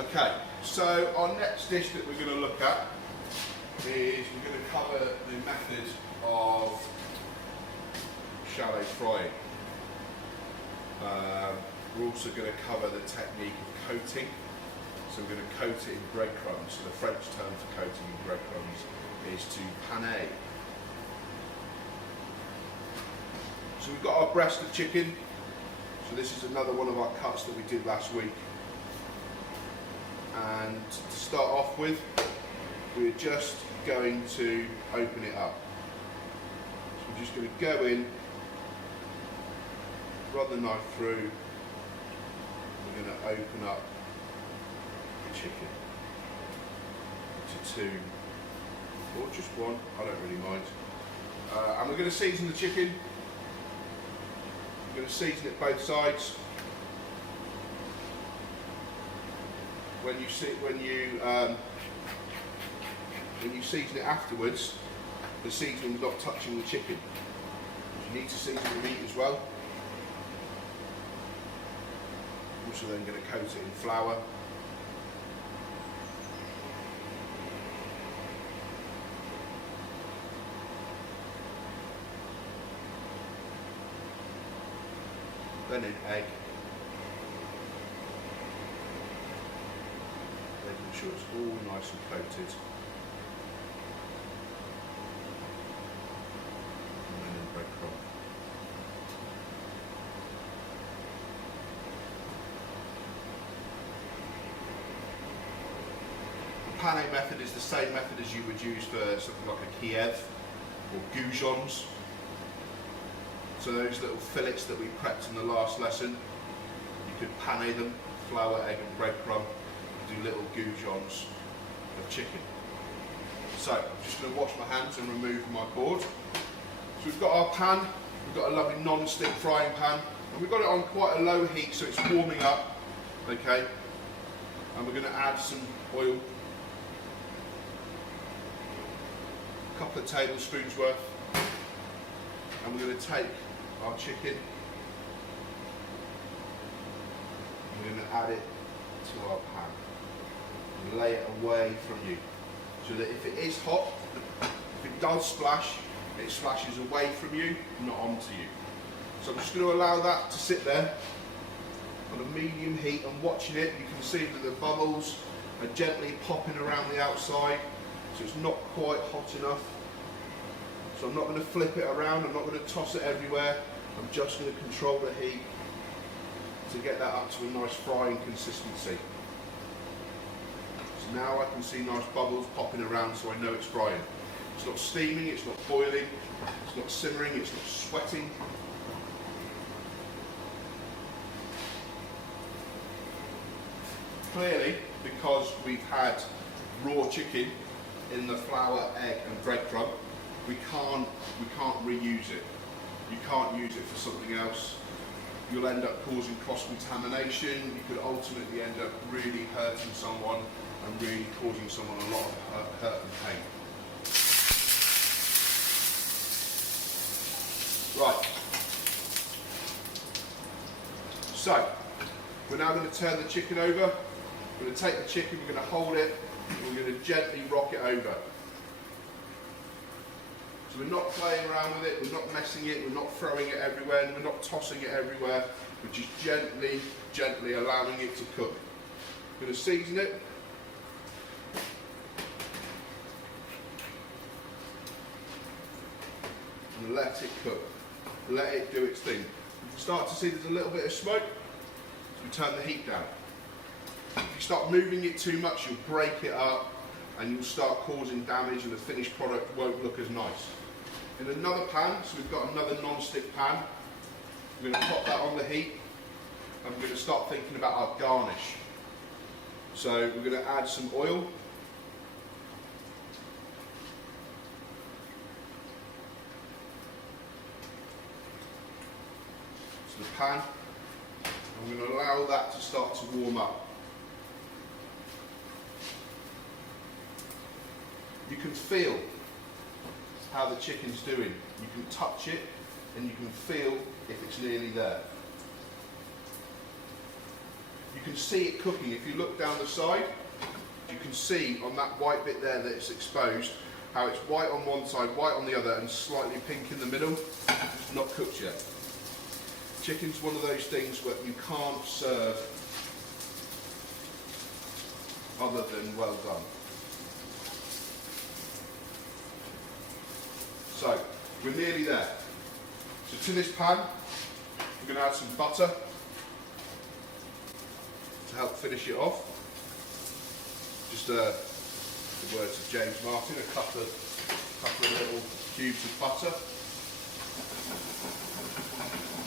Okay, so our next dish that we're going to look at is we're going to cover the method of shallow frying. We're also going to cover the technique of coating. So we're going to coat it in breadcrumbs. So the French term for coating in breadcrumbs is to paner. So we've got our breast of chicken. So this is another one of our cuts that we did last week. And to start off with, we're just going to open it up. So we're just going to go in, run the knife through. We're going to open up the chicken into two, or just one, I don't really mind. And we're going to season the chicken. We're going to season it both sides. When you season it afterwards, the seasoning's not touching the chicken. You need to season the meat as well. Also then going to coat it in flour. Then in egg. Making sure it's all nice and coated. And then in breadcrumb. The pané method is the same method as you would use for something like a Kiev or goujons. So those little fillets that we prepped in the last lesson, you could pané them, flour, egg and breadcrumb, and do little goujons of chicken. So I'm just going to wash my hands and remove my board. So we've got our pan, we've got a lovely non-stick frying pan, and we've got it on quite a low heat so it's warming up, okay? And we're going to add some oil, a couple of tablespoons worth, and we're going to take our chicken, we're going to add it to our pan and lay it away from you, so that if it is hot, if it does splash, it splashes away from you, not onto you. So I'm just going to allow that to sit there on a medium heat. and watching it. You can see that the bubbles are gently popping around the outside, so it's not quite hot enough. So I'm not going to flip it around, I'm not going to toss it everywhere, I'm just going to control the heat to get that up to a nice frying consistency. So now I can see nice bubbles popping around, so I know it's frying. It's not steaming, it's not boiling, it's not simmering, it's not sweating. Clearly, because we've had raw chicken in the flour, egg and breadcrumb, we can't reuse it. You can't use it for something else. You'll end up causing cross-contamination. You could ultimately end up really hurting someone and really causing someone a lot of hurt and pain. Right. So, we're now going to turn the chicken over. We're going to take the chicken, we're going to hold it, and we're going to gently rock it over. So we're not playing around with it, we're not messing it, we're not throwing it everywhere, and we're not tossing it everywhere. We're just gently, gently allowing it to cook. We're going to season it. And let it cook. Let it do its thing. If you start to see there's a little bit of smoke, we turn the heat down. If you start moving it too much, you'll break it up and you'll start causing damage and the finished product won't look as nice. In another pan, so we've got another non-stick pan, we're going to pop that on the heat and we're going to start thinking about our garnish. So we're going to add some oil. To the pan. I'm going to allow that to start to warm up. You can feel how the chicken's doing. You can touch it and you can feel if it's nearly there. You can see it cooking. If you look down the side, you can see on that white bit there that it's exposed, how it's white on one side, white on the other, and slightly pink in the middle. It's not cooked yet. Chicken's one of those things where you can't serve other than well done. So, we're nearly there. So to this pan, we're going to add some butter to help finish it off. Just the words of James Martin, a couple of little cubes of butter.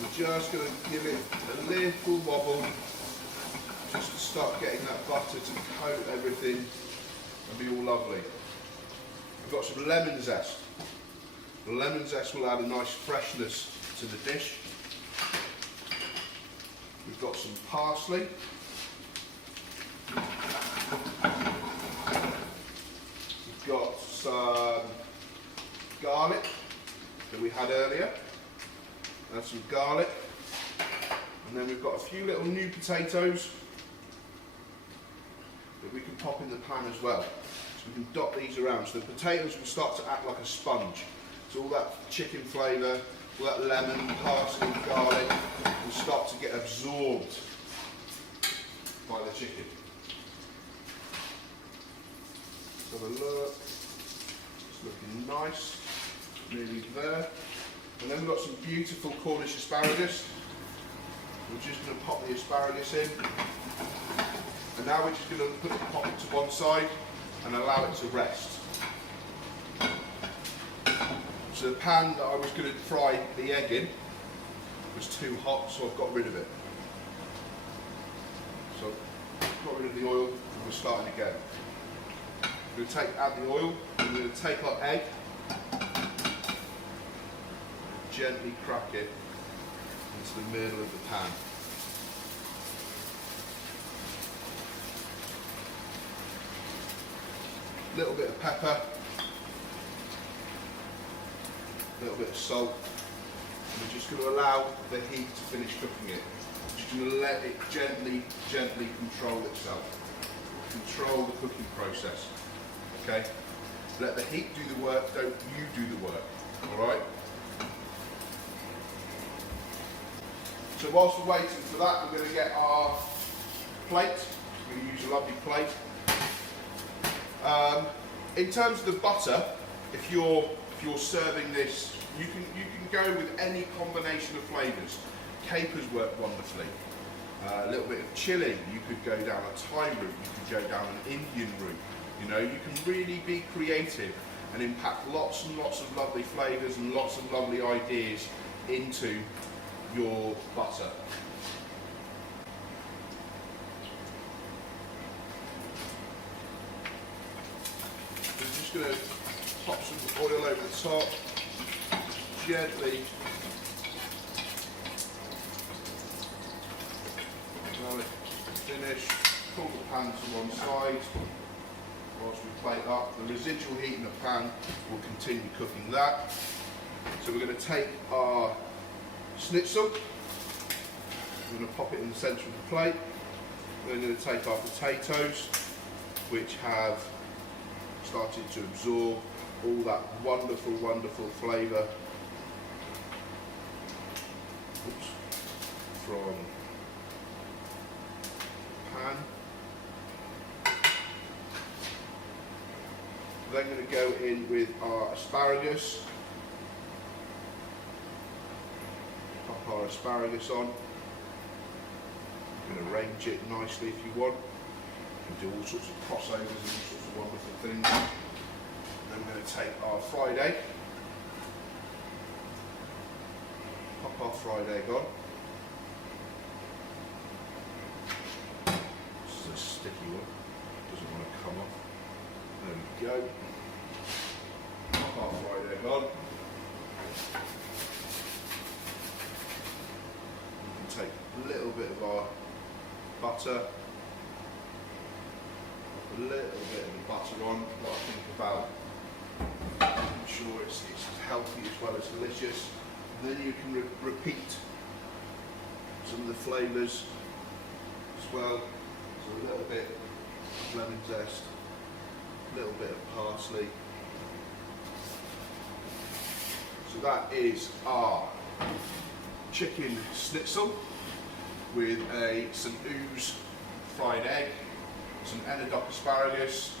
We're just going to give it a little wobble, just to start getting that butter to coat everything and be all lovely. We've got some lemon zest. The lemon zest will add a nice freshness to the dish. We've got some parsley. We've got some garlic that we had earlier. Add some garlic. And then we've got a few little new potatoes that we can pop in the pan as well. So we can dot these around. So the potatoes will start to act like a sponge. So all that chicken flavour, all that lemon, parsley, garlic will start to get absorbed by the chicken. Let's have a look. It's looking nice. Nearly there. And then we've got some beautiful Cornish asparagus. We're just going to pop the asparagus in. And now we're just going to pop it to one side and allow it to rest. So the pan that I was going to fry the egg in was too hot, so I've got rid of it. So I've got rid of the oil and we're starting again. We're going to add the oil, and we're going to take our egg, gently crack it into the middle of the pan. A little bit of pepper, a little bit of salt, and we're just going to allow the heat to finish cooking it. We're just going to let it gently control itself, control the cooking process. Okay? Let the heat do the work, don't you do the work. Alright? So whilst we're waiting for that, we're going to get our plate. We're going to use a lovely plate. In terms of the butter, if you're serving this, you can go with any combination of flavours. Capers work wonderfully. A little bit of chilli. You could go down a Thai route. You could go down an Indian route. You know, you can really be creative and impact lots and lots of lovely flavours and lots of lovely ideas into your butter. I'm just going to pop some oil over the top, gently allow it to finish, pull the pan to one side whilst we plate up. The residual heat in the pan will continue cooking that. So we're going to take our Schnitzel, we're going to pop it in the centre of the plate. We're going to take our potatoes, which have started to absorb all that wonderful, wonderful flavour from the pan. Then going to go in with our asparagus. Pop our asparagus on. You can arrange it nicely if you want. You can do all sorts of crossovers and all sorts of wonderful things. Then we're going to take our fried egg. Pop our fried egg on. This is a sticky one. Doesn't want to come off. There we go. Pop our fried egg on. We can take a little bit of our butter. A little bit of the butter on. What I think about making sure it's healthy as well as delicious. And then you can repeat some of the flavours. Just well. So a little bit of lemon zest, a little bit of parsley. So that is our chicken schnitzel with a St. U's fried egg, some Enodoc asparagus,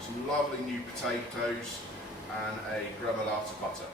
some lovely new potatoes and a gremolata butter.